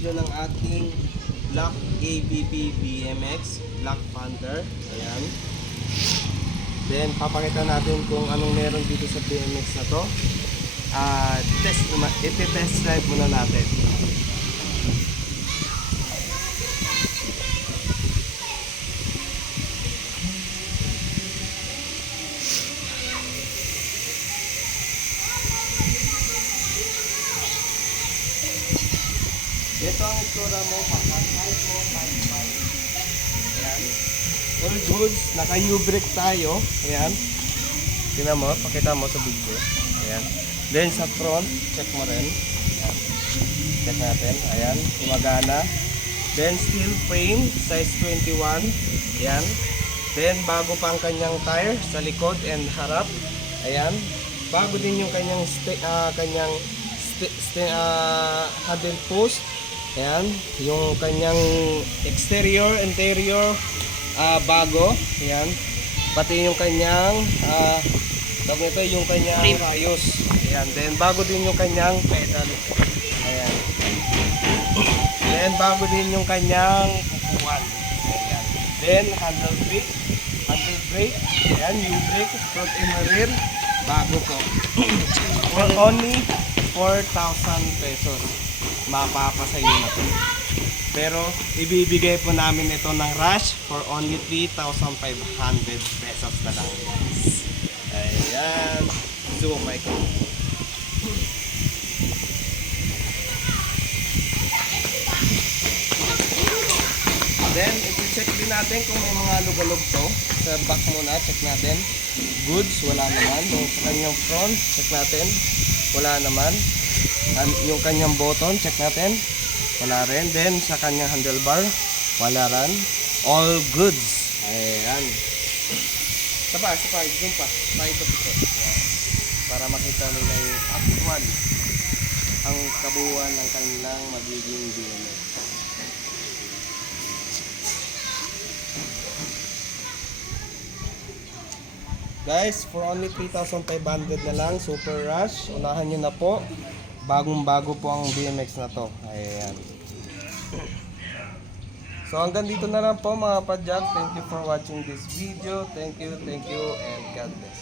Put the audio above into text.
video ng ating Black ABB BMX Black Panther. Ayan. Then papakita natin kung anong meron dito sa BMX na to. Test drive muna natin. Ito ang itsura mo, kahit mo, kahit. Ayan. All goods, naka-U brake tayo. Ayan. Tingnan mo, pakita mo sa video. Ayan. Then sa front, check mo rin. Ayan. Check natin. Ayan, gumagana. Then steel frame, size 21. Ayan. Then bago pa ang kanyang tire sa likod and harap. Ayan. Bago din yung kanyang handle post. Ayan, yung kanyang exterior, interior, bago. Ayan, pati yung kanyang tawag nito, yung kanyang rayos. Ayan, then bago din yung kanyang pedal. Ayan. Then bago din yung kanyang upuan. Ayan. Then handle brake. Ayan, new brake, front and rear. Bago po. For only 4,000 pesos. Mapapasayo na to. Pero ibibigay po namin ito ng rush for only 3,500 pesos na lang. Ayan. Zoom mic ko. Then, i-check din natin kung may mga lugalog to. Sa back muna, check natin. Goods, wala naman. Yung sa kanyang front, check natin. Wala naman. Yung kanyang button, check natin. Wala rin. Then, sa kanyang handlebar, wala rin. All goods. Ayan. Sapa, zoom pa. Paikot-ikot. Para makita nila yung actual ang kabuuan ng kanilang magiging BMX. Guys, for only 3,500 na lang, super rush. Unahan nyo na po. Bagong-bago po ang BMX na to. Ayan. So hanggang dito na lang po mga padjak. Thank you for watching this video. Thank you, and God bless.